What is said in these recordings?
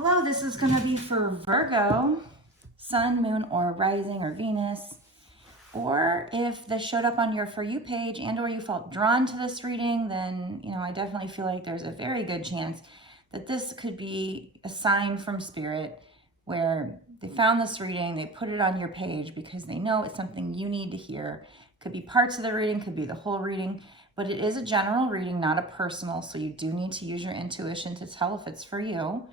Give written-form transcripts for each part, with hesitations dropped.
Hello, this is going to be for Virgo, Sun, Moon, or Rising, or Venus. Or if this showed up on your For You page and or you felt drawn to this reading, then, I definitely feel like there's a very good chance that this could be a sign from Spirit where they found this reading, they put it on your page because they know it's something you need to hear. Could be parts of the reading, could be the whole reading, but it is a general reading, not a personal, so you do need to use your intuition to tell if it's for you.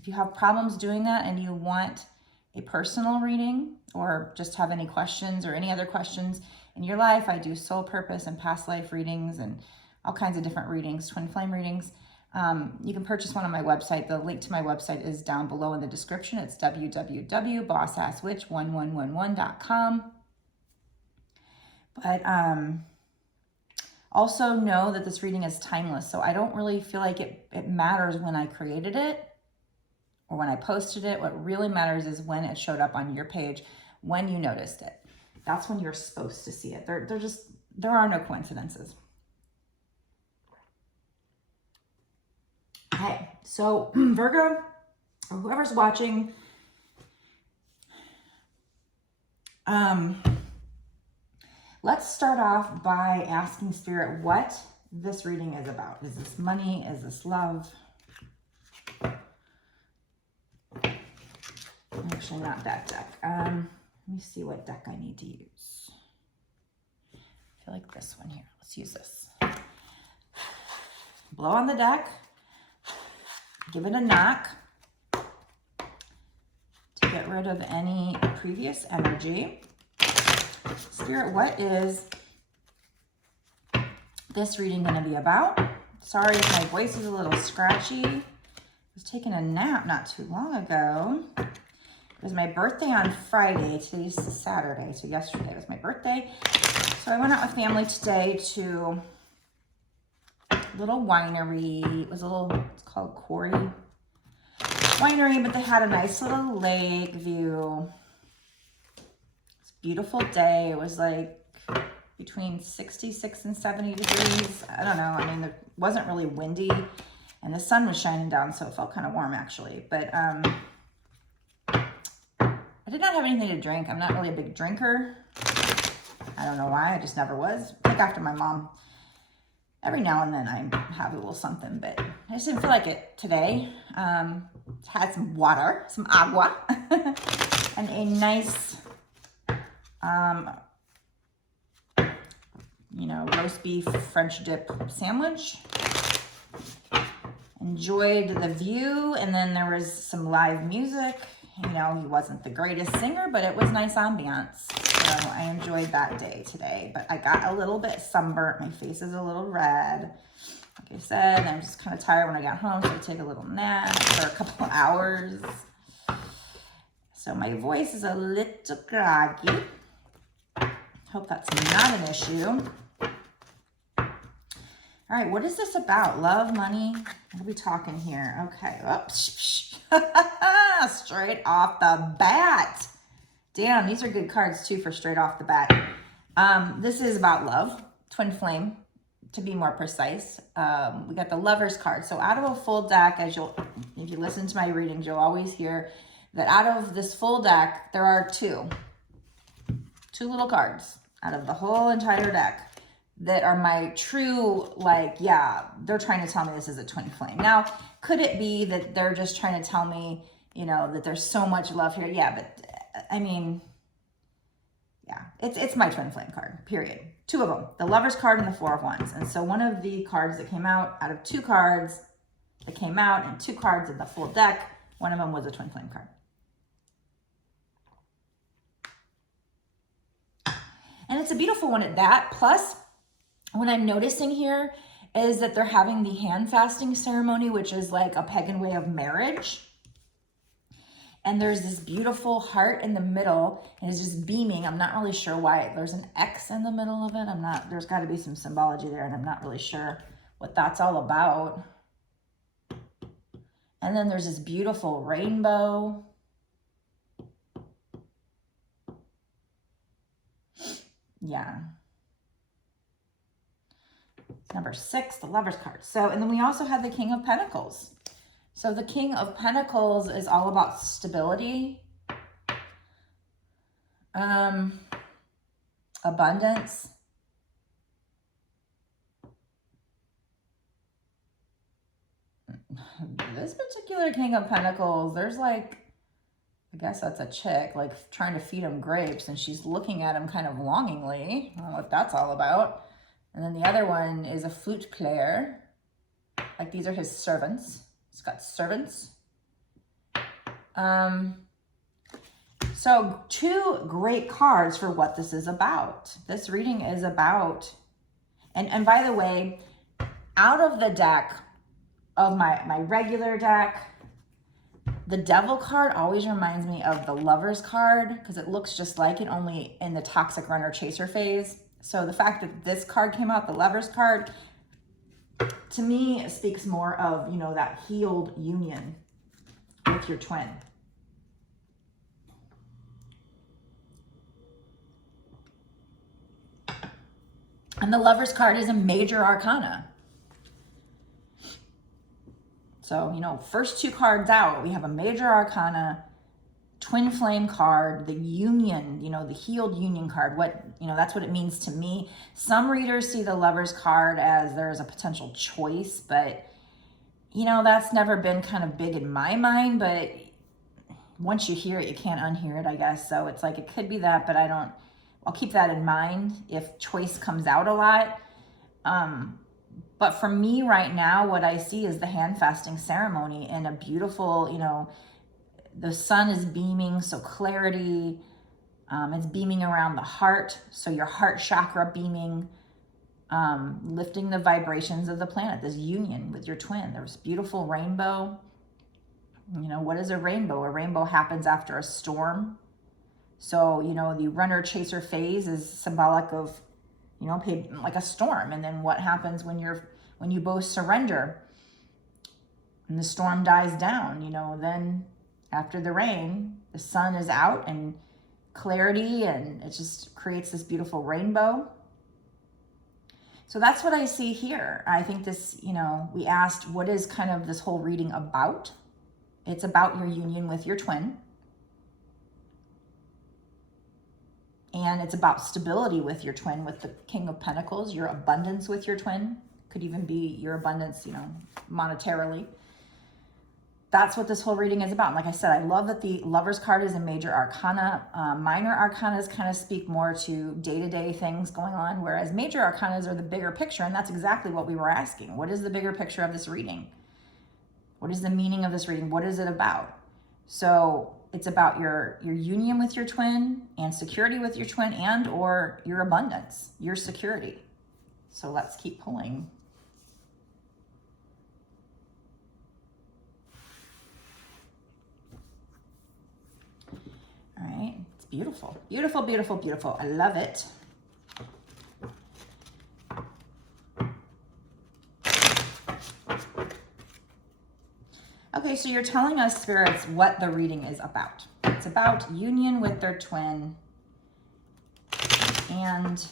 If you have problems doing that and you want a personal reading or just have any questions or any other questions in your life, I do soul purpose and past life readings and all kinds of different readings, twin flame readings. You can purchase one on my website. The link to my website is down below in the description. It's www.bossasswitch1111.com. But also know that this reading is timeless. So I don't really feel like it matters when I created it or when I posted it. What really matters is when it showed up on your page, when you noticed it. That's when you're supposed to see it. There are no coincidences. Okay, so Virgo, or whoever's watching, let's start off by asking Spirit what this reading is about. Is this money? Is this love? Actually, not that deck. Let me see what deck I need to use. I feel like this one here. Let's use this. Blow on the deck. Give it a knock to get rid of any previous energy. Spirit, what is this reading going to be about? Sorry if my voice is a little scratchy. I was taking a nap not too long ago. It was my birthday on Friday. Today's Saturday, so yesterday was my birthday. So I went out with family today to a little winery. It's called Corey Winery, but they had a nice little lake view. It's a beautiful day. It was like between 66 and 70 degrees. I don't know. I mean, it wasn't really windy and the sun was shining down, so it felt kind of warm actually. But I did not have anything to drink. I'm not really a big drinker. I don't know why. I just never was. Like after my mom. Every now and then I have a little something, but I just didn't feel like it today. Had some water, some agua, and a nice, roast beef French dip sandwich. Enjoyed the view, and then there was some live music. He wasn't the greatest singer, but it was nice ambiance. So I enjoyed that day today, but I got a little bit sunburnt. My face is a little red. Like I said, I'm just kind of tired when I got home, so I take a little nap for a couple of hours. So my voice is a little groggy. Hope that's not an issue. All right, what is this about? Love, money? What are we talking here? Okay, oops. Straight off the bat. Damn, these are good cards too for straight off the bat. This is about love, twin flame, to be more precise. We got the Lovers card. So out of a full deck, if you listen to my readings, you'll always hear that out of this full deck, there are two little cards out of the whole entire deck that are my true, they're trying to tell me this is a twin flame. Now, could it be that they're just trying to tell me, that there's so much love here? Yeah, but I mean, yeah, it's my twin flame card, period. Two of them, the Lovers card and the Four of Wands. And so one of the cards that came out of two cards that came out and two cards in the full deck, one of them was a twin flame card. And it's a beautiful one at that. Plus, what I'm noticing here is that they're having the hand fasting ceremony, which is like a pagan way of marriage. And there's this beautiful heart in the middle, and it's just beaming. I'm not really sure why. There's an X in the middle of it. There's got to be some symbology there, and I'm not really sure what that's all about. And then there's this beautiful rainbow. Yeah. Number 6, the Lovers card. So, and then we also have the King of Pentacles. So the King of Pentacles is all about stability, abundance. This particular King of Pentacles, there's like, I guess that's a chick, like trying to feed him grapes, and she's looking at him kind of longingly. I don't know what that's all about. And then the other one is a flute player. Like these are his servants. He's got servants. So two great cards for what this is about. This reading is about, and by the way, out of the deck, of my regular deck, the Devil card always reminds me of the Lovers card because it looks just like it, only in the Toxic Runner Chaser phase. So the fact that this card came out, the Lovers card, to me speaks more of, you know, that healed union with your twin. And the Lovers card is a major arcana. So, you know, first two cards out, we have a major arcana, twin flame card, the union, you know, the healed union card. What, you know, that's what it means to me. Some readers see the Lovers card as there's a potential choice, but, you know, that's never been kind of big in my mind. But once you hear it, you can't unhear it, I guess. So it's like, it could be that, but I'll keep that in mind if choice comes out a lot. But for me right now, what I see is the hand fasting ceremony and a beautiful, you know, the sun is beaming, so clarity, it's beaming around the heart. So your heart chakra beaming, lifting the vibrations of the planet, this union with your twin. There's beautiful rainbow. You know, what is a rainbow? A rainbow happens after a storm. So, you know, the runner chaser phase is symbolic of, you know, like a storm. And then what happens when you both surrender and the storm dies down, you know, then after the rain, the sun is out and clarity, and it just creates this beautiful rainbow. So that's what I see here. I think this, you know, we asked, what is kind of this whole reading about? It's about your union with your twin. And it's about stability with your twin, with the King of Pentacles, your abundance with your twin. Could even be your abundance, you know, monetarily. That's what this whole reading is about. And like I said, I love that the Lovers card is a major arcana. Minor arcanas kind of speak more to day-to-day things going on, whereas major arcanas are the bigger picture. And that's exactly what we were asking. What is the bigger picture of this reading? What is the meaning of this reading? What is it about? So it's about your union with your twin and security with your twin, and or your abundance, your security. So let's keep pulling. All right, it's beautiful. Beautiful, beautiful, beautiful. I love it. Okay, so you're telling us, spirits, what the reading is about. It's about union with their twin and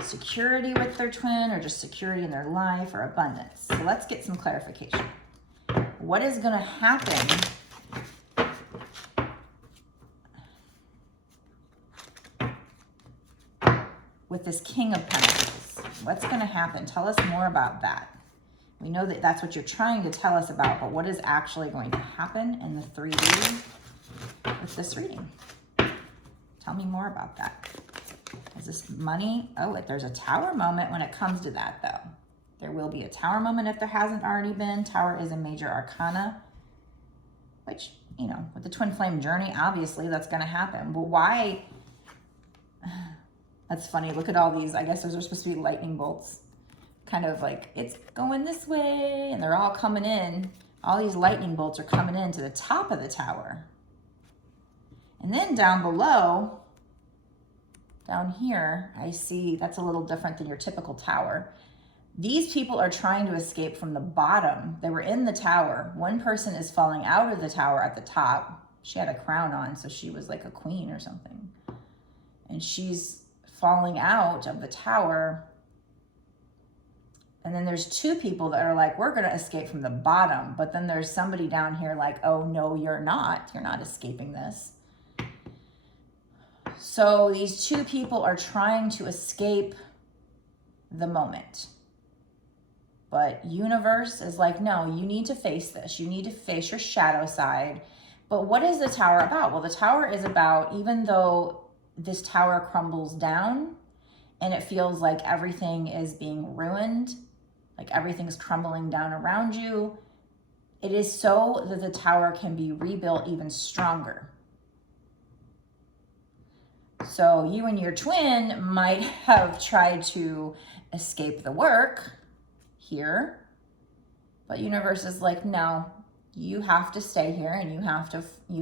security with their twin, or just security in their life, or abundance. So let's get some clarification. What is going to happen with this King of Pentacles? What's going to happen? Tell us more about that. We know that that's what you're trying to tell us about, but what is actually going to happen in the 3D with this reading? Tell me more about that. Is this money? Oh, there's a Tower moment when it comes to that, though. There will be a Tower moment if there hasn't already been. Tower is a major arcana, which, you know, with the twin flame journey, obviously that's going to happen. But why? That's funny. Look at all these. I guess those are supposed to be lightning bolts. Kind of like, it's going this way, and they're all coming in. All these lightning bolts are coming in to the top of the tower. And then down below, down here, I see that's a little different than your typical tower. These people are trying to escape from the bottom. They were in the tower. One person is falling out of the tower at the top. She had a crown on, so she was like a queen or something. And she's falling out of the tower. And then there's two people that are like, we're going to escape from the bottom. But then there's somebody down here like, oh, no, you're not. You're not escaping this. So these two people are trying to escape the moment. But universe is like, no, you need to face this. You need to face your shadow side. But what is the tower about? Well, the tower is about, even though this tower crumbles down and it feels like everything is being ruined, like everything's crumbling down around you, it is so that the tower can be rebuilt even stronger. So you and your twin might have tried to escape the work here, but universe is like, no, you have to stay here and you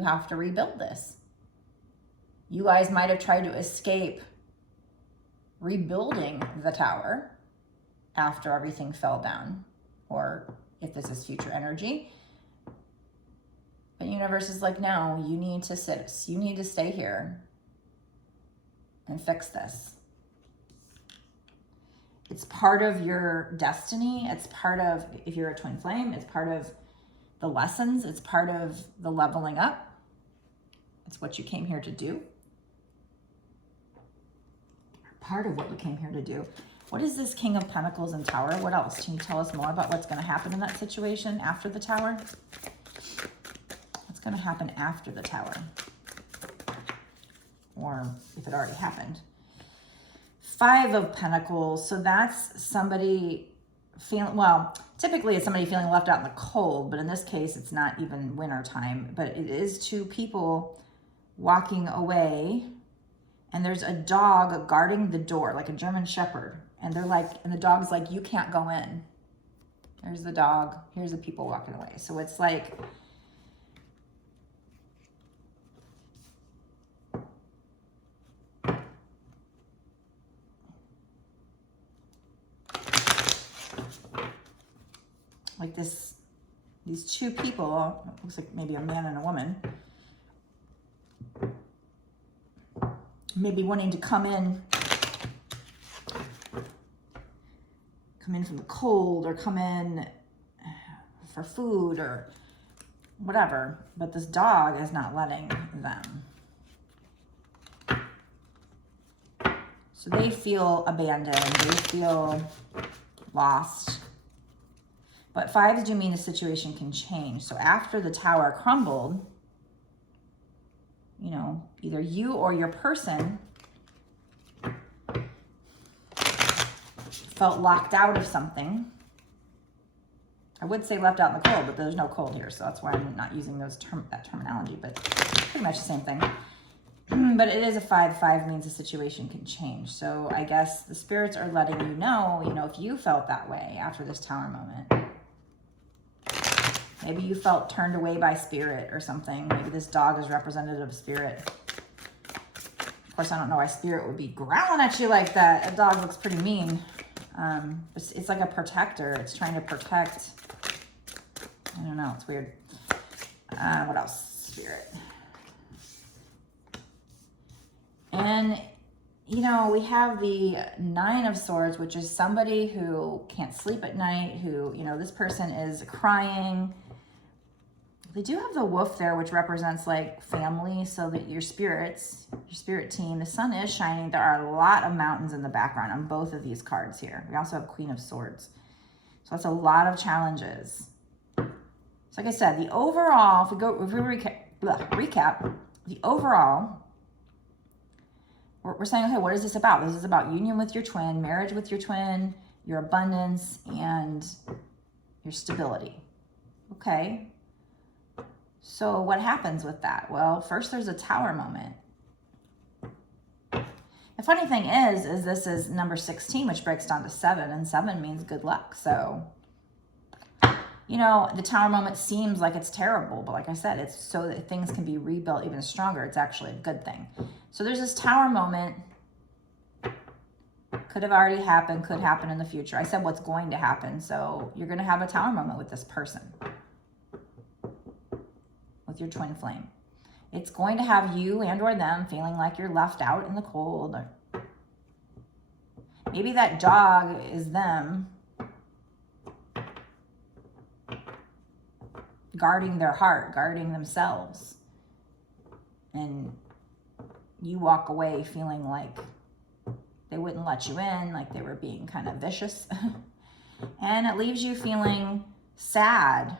have to rebuild this. You guys might have tried to escape rebuilding the tower after everything fell down, or if this is future energy. But universe is like, no, you need to stay here and fix this. It's part of your destiny. It's part of, if you're a twin flame, it's part of the lessons. It's part of the leveling up. It's what you came here to do. Part of what you came here to do. What is this King of Pentacles and Tower? What else? Can you tell us more about what's going to happen in that situation after the Tower? What's going to happen after the Tower? Or if it already happened. 5 of Pentacles. So that's somebody feeling, well, typically it's somebody feeling left out in the cold, but in this case, it's not even winter time, but it is two people walking away, and there's a dog guarding the door, like a German Shepherd. And they're like, and the dog's like, you can't go in. There's the dog. Here's the people walking away. So it's like, these two people, looks like maybe a man and a woman, maybe wanting to come in from the cold, or come in for food or whatever, but this dog is not letting them. So they feel abandoned, they feel lost. But 5s do mean the situation can change. So after the tower crumbled, you know, either you or your person felt locked out of something. I would say left out in the cold, but there's no cold here, so that's why I'm not using that terminology, but pretty much the same thing. But it is a 5. 5 means the situation can change. So I guess the spirits are letting you know, if you felt that way after this tower moment. Maybe you felt turned away by spirit or something. Maybe this dog is representative of spirit. Of course, I don't know why spirit would be growling at you like that. That dog looks pretty mean. It's like a protector. It's trying to protect. I don't know. It's weird. What else? Spirit. And, we have the 9 of Swords, which is somebody who can't sleep at night, who, this person is crying. They do have the wolf there, which represents like family, so that your spirit team, the sun is shining. There are a lot of mountains in the background on both of these cards here. We also have Queen of Swords. So that's a lot of challenges. So like I said, the overall, if we recap, the overall, we're saying, okay, what is this about? This is about union with your twin, marriage with your twin, your abundance, and your stability. Okay. So what happens with that? Well, first there's a tower moment. The funny thing is this is number 16, which breaks down to 7, and 7 means good luck. So, the tower moment seems like it's terrible, but like I said, it's so that things can be rebuilt even stronger. It's actually a good thing. So there's this tower moment. Could have already happened, could happen in the future. I said what's going to happen. So you're going to have a tower moment with this person, with your twin flame. It's going to have you and or them feeling like you're left out in the cold. Or maybe that dog is them guarding their heart, guarding themselves. And you walk away feeling like they wouldn't let you in, like they were being kind of vicious. And it leaves you feeling sad.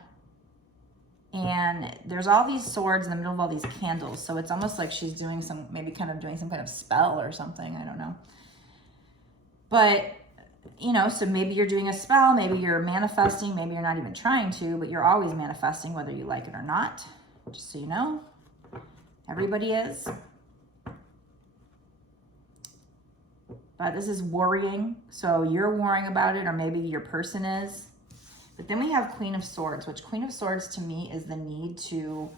And there's all these swords in the middle of all these candles. So it's almost like she's doing some, maybe kind of doing some kind of spell or something. I don't know. But, you know, so maybe you're doing a spell, maybe you're manifesting, maybe you're not even trying to, but you're always manifesting whether you like it or not. Just so you know, everybody is. But this is worrying. So you're worrying about it, or maybe your person is. But then we have Queen of Swords, which Queen of Swords to me is the need to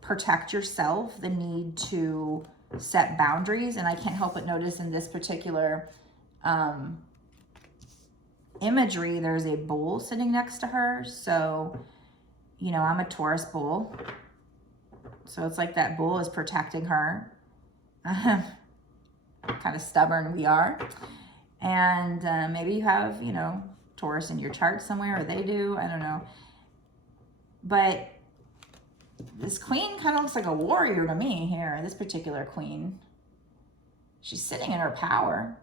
protect yourself, the need to set boundaries. And I can't help but notice in this particular imagery, there's a bull sitting next to her. So, you know, I'm a Taurus bull. So it's like that bull is protecting her. Kind of stubborn we are. And maybe you have, you know, Taurus in your chart somewhere, or they do, I don't know. But this queen kind of looks like a warrior to me here, this particular queen. She's sitting in her power.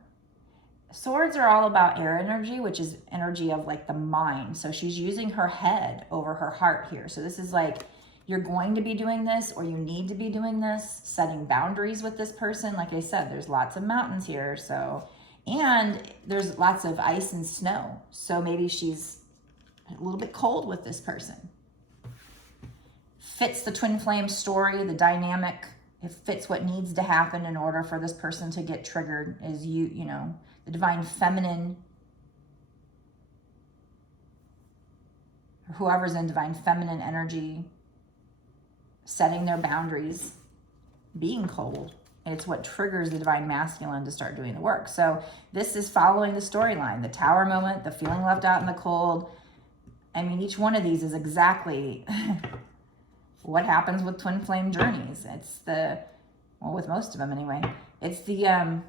Swords are all about air energy, which is energy of like the mind. So she's using her head over her heart here. So this is like, you're going to be doing this, or you need to be doing this, setting boundaries with this person. Like I said, there's lots of mountains here. So, and there's lots of ice and snow. So maybe she's a little bit cold with this person. Fits the twin flame story, the dynamic. It fits what needs to happen in order for this person to get triggered, is you know, the divine feminine, whoever's in divine feminine energy, setting their boundaries, being cold. And it's what triggers the divine masculine to start doing the work. So this is following the storyline, the tower moment, the feeling left out in the cold. I mean, each one of these is exactly what happens with twin flame journeys. It's the, well, with most of them anyway, it's the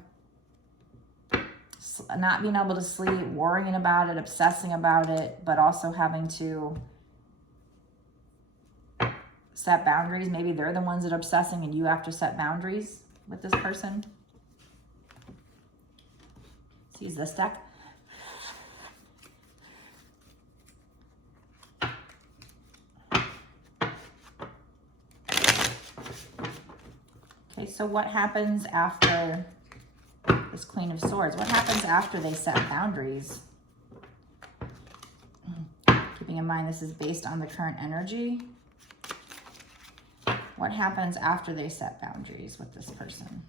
not being able to sleep, worrying about it, obsessing about it, but also having to set boundaries. Maybe they're the ones that are obsessing and you have to set boundaries with this person. Let's use this deck. Okay, so what happens after this Queen of Swords? What happens after they set boundaries? Keeping in mind this is based on the current energy. What happens after they set boundaries with this person?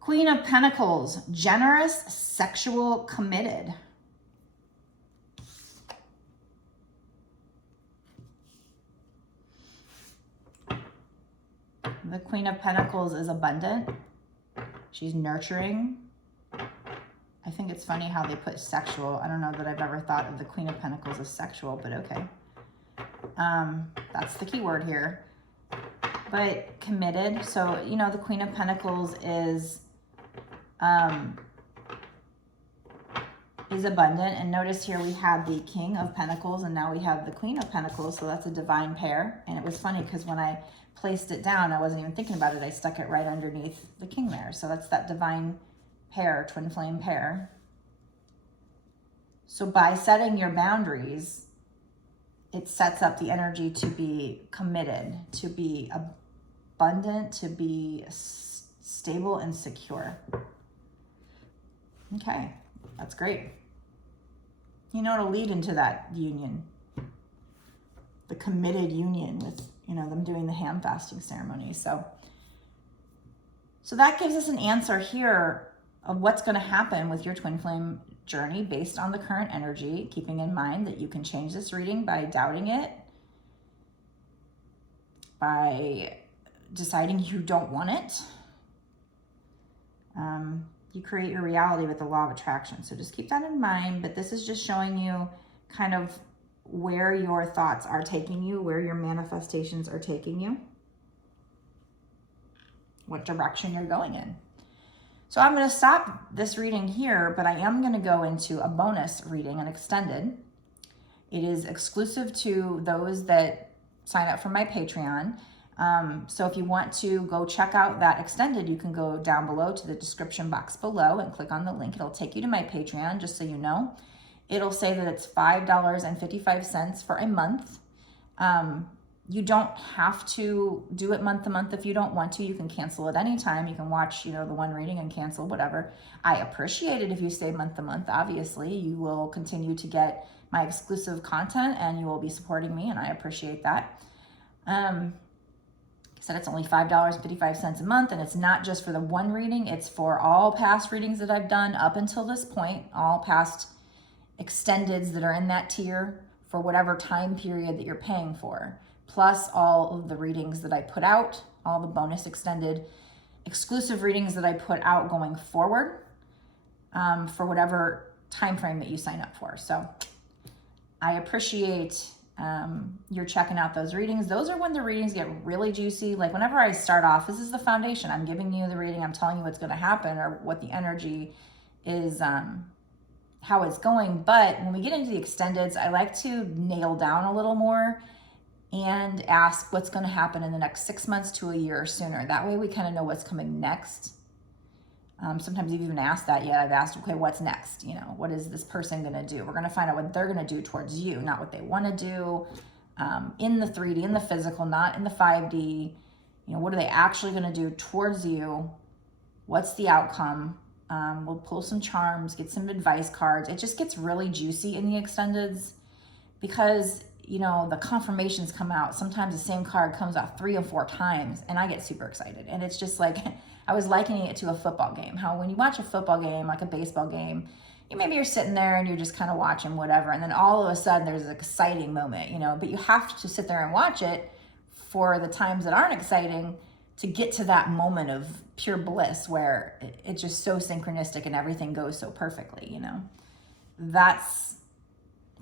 Queen of Pentacles, generous, sexual, committed. The Queen of Pentacles is abundant. She's nurturing. I think it's funny how they put sexual. I don't know that I've ever thought of the Queen of Pentacles as sexual, but okay. That's the key word here. But committed. So, you know, the Queen of Pentacles is abundant. And notice here we have the King of Pentacles and now we have the Queen of Pentacles. So that's a divine pair. And it was funny because when I placed it down, I wasn't even thinking about it. I stuck it right underneath the King there. So that's that divine pair, twin flame pair. So by setting your boundaries, it sets up the energy to be committed, to be abundant, to be stable and secure. Okay, that's great. You know, to lead into that union, the committed union with, you know, them doing the ham fasting ceremony. So that gives us an answer here of what's going to happen with your twin flame journey based on the current energy, keeping in mind that you can change this reading by doubting it, by deciding you don't want it. You create your reality with the law of attraction. So just keep that in mind. But this is just showing you kind of where your thoughts are taking you, where your manifestations are taking you, what direction you're going in. So I'm going to stop this reading here, but I am going to go into a bonus reading, an extended. It is exclusive to those that sign up for my Patreon. So if you want to go check out that extended, you can go down below to the description box below and click on the link. It'll take you to my Patreon, just so you know. It'll say that it's $5.55 for a month. You don't have to do it month to month if you don't want to. You can cancel at any time. You can watch, the one reading and cancel, whatever. I appreciate it if you stay month to month. Obviously, you will continue to get my exclusive content and you will be supporting me, and I appreciate that. Said it's only $5.55 a month, and it's not just for the one reading. It's for all past readings that I've done up until this point, all past extendeds that are in that tier for whatever time period that you're paying for, plus all of the readings that I put out, all the bonus extended exclusive readings that I put out going forward, for whatever time frame that you sign up for. So I appreciate you're checking out those readings. Those are when the readings get really juicy. Like whenever I start off, this is the foundation. I'm giving you the reading. I'm telling you what's going to happen or what the energy is, how it's going. But when we get into the extendeds, I like to nail down a little more and ask what's going to happen in the next 6 months to a year or sooner. That way we kind of know what's coming next. Sometimes you've even asked that yet. I've asked, okay, what's next? What is this person going to do? We're going to find out what they're going to do towards you, not what they want to do, in the 3D, in the physical, not in the 5D. What are they actually going to do towards you? What's the outcome? We'll pull some charms, get some advice cards. It just gets really juicy in the extendeds because, the confirmations come out. Sometimes the same card comes out 3 or 4 times and I get super excited. And it's just like, I was likening it to a football game. How when you watch a football game, like a baseball game, maybe you're sitting there and you're just kind of watching whatever. And then all of a sudden there's an exciting moment, but you have to sit there and watch it for the times that aren't exciting to get to that moment of pure bliss where it's just so synchronistic and everything goes so perfectly, That's,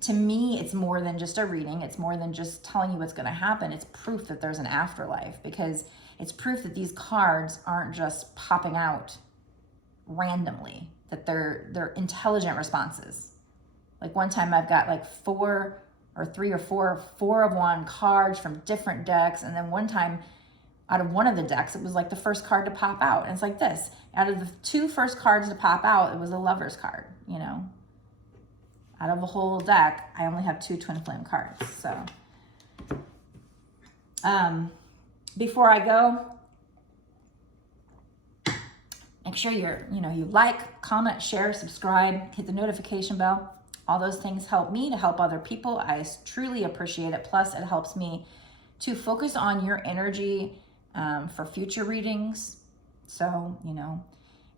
to me, it's more than just a reading. It's more than just telling you what's going to happen. It's proof that there's an afterlife, because it's proof that these cards aren't just popping out randomly, that they're intelligent responses. Like one time I've got like 4 of one cards from different decks. And then one time out of one of the decks, it was like the first card to pop out. And it's like this, out of the 2 first cards to pop out, it was a Lover's card, Out of the whole deck, I only have 2 Twinflame cards. So, before I go, make sure you like, comment, share, subscribe, hit the notification bell. All those things help me to help other people. I truly appreciate it. Plus, it helps me to focus on your energy for future readings. So,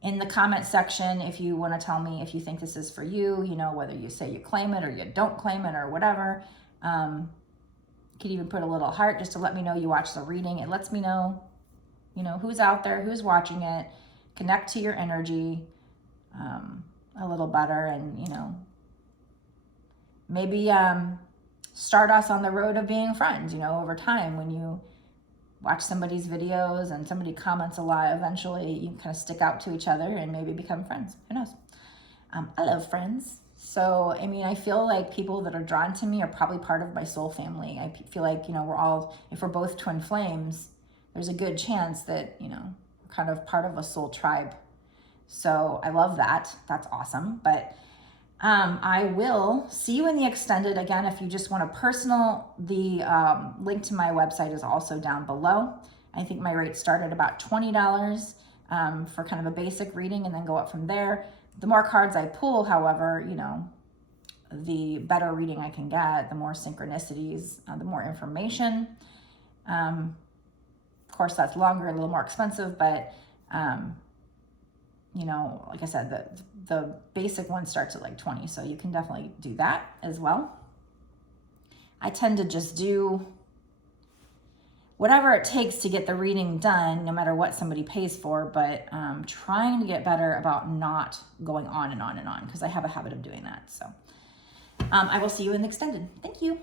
in the comment section, if you want to tell me if you think this is for you, whether you say you claim it or you don't claim it or whatever. You could even put a little heart just to let me know you watched the reading. It lets me know, who's out there, who's watching it, connect to your energy a little better, and, maybe start us on the road of being friends, over time. When you watch somebody's videos and somebody comments a lot, eventually you kind of stick out to each other and maybe become friends. Who knows? I love friends. So, I feel like people that are drawn to me are probably part of my soul family. I feel like, if we're both twin flames, there's a good chance that, we're kind of part of a soul tribe. So I love that. That's awesome. But I will see you in the extended. Again, if you just want a personal, the link to my website is also down below. I think my rates start at about $20 for kind of a basic reading and then go up from there. The more cards I pull, however, the better reading I can get, the more synchronicities, the more information. Of course, that's longer, a little more expensive, but like I said, the basic one starts at like 20, so you can definitely do that as well. I tend to just do whatever it takes to get the reading done, no matter what somebody pays for, but trying to get better about not going on and on and on, because I have a habit of doing that. So I will see you in the extended. Thank you.